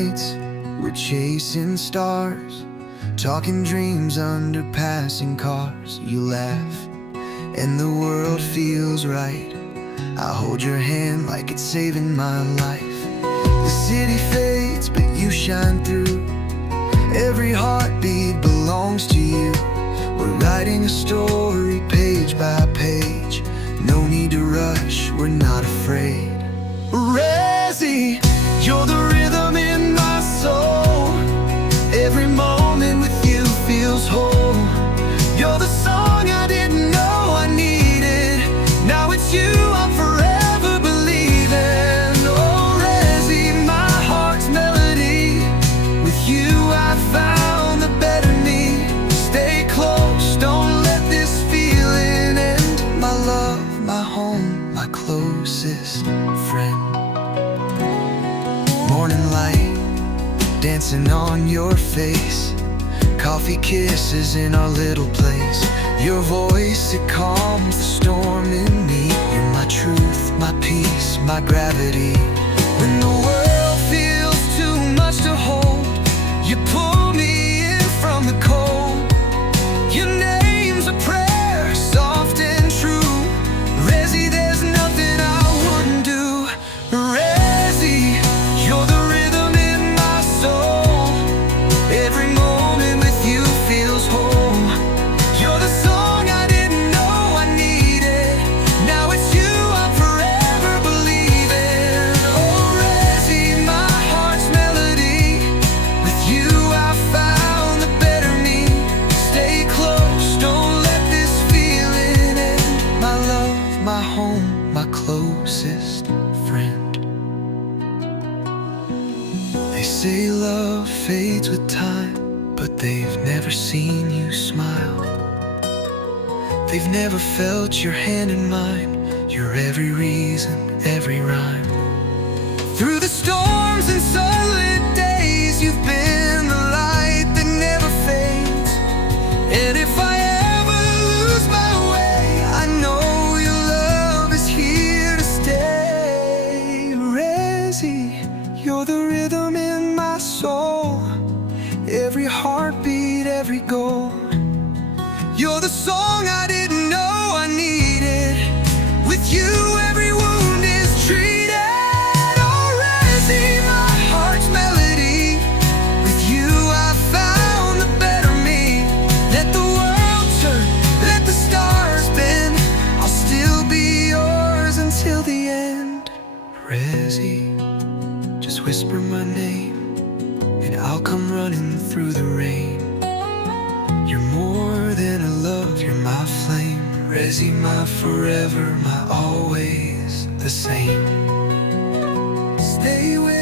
nights we're chasing stars, talking dreams under passing cars. You laugh and the world feels right. I hold your hand like it's saving my life. The city fades but you shine through. Every heartbeat belongs to you. We're writing a story page by page. No need to rush, we're not afraid. Rezzy, you're the rhythm in my soul. Every moment with you feels whole. You're the song I didn't know I needed. Now it's you I'm forever believing. Oh Rezzy, my heart's melody. With you I found the better me. Stay close, don't let this feeling end. My love, my home, my closest friend. Morning light dancing on your face, coffee kisses in our little place. Your voice, it calms the storm in me. You're my truth, my peace, my gravity. When the world feels too much to hold, you pull me in from the cold. Your name's a prayer, soft and true. Rezzy, there's nothing I wouldn't do. Rezzy, you're the rhythm in my soul. Every moment with you feels whole. You're the song I didn't know I needed. Now it's you I'm forever believing. Oh Rezzy, my heart's melody. With you I found the better me. Stay close, don't let this feeling end. My love, my home, my closest friend. They say love fades with time, but they've never seen you smile. They've never felt your hand in mine. You're every reason, every rhyme. Through the storms and sunlit days, you've been the light that never fades. And if I ever lose my way, I know your love is here to stay. Rezzy, you're the rhythm in my soul. Every heartbeat, every goal. You're the song I didn't know I needed. With you every wound is treated. Oh Rezzy, my heart's melody. With you I found the better me. Let the world turn, let the stars bend. I'll still be yours until the end. Rezzy, just whisper my name and I'll come running through the rain. You're more than a love, you're my flame. Rezzy, my forever, my always the same. Stay with